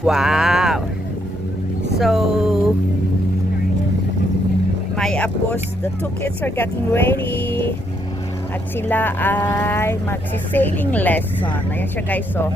Wow! So, my apos, the two kids are getting ready. At sila ay magsisailing lesson. Ayan siya guys, so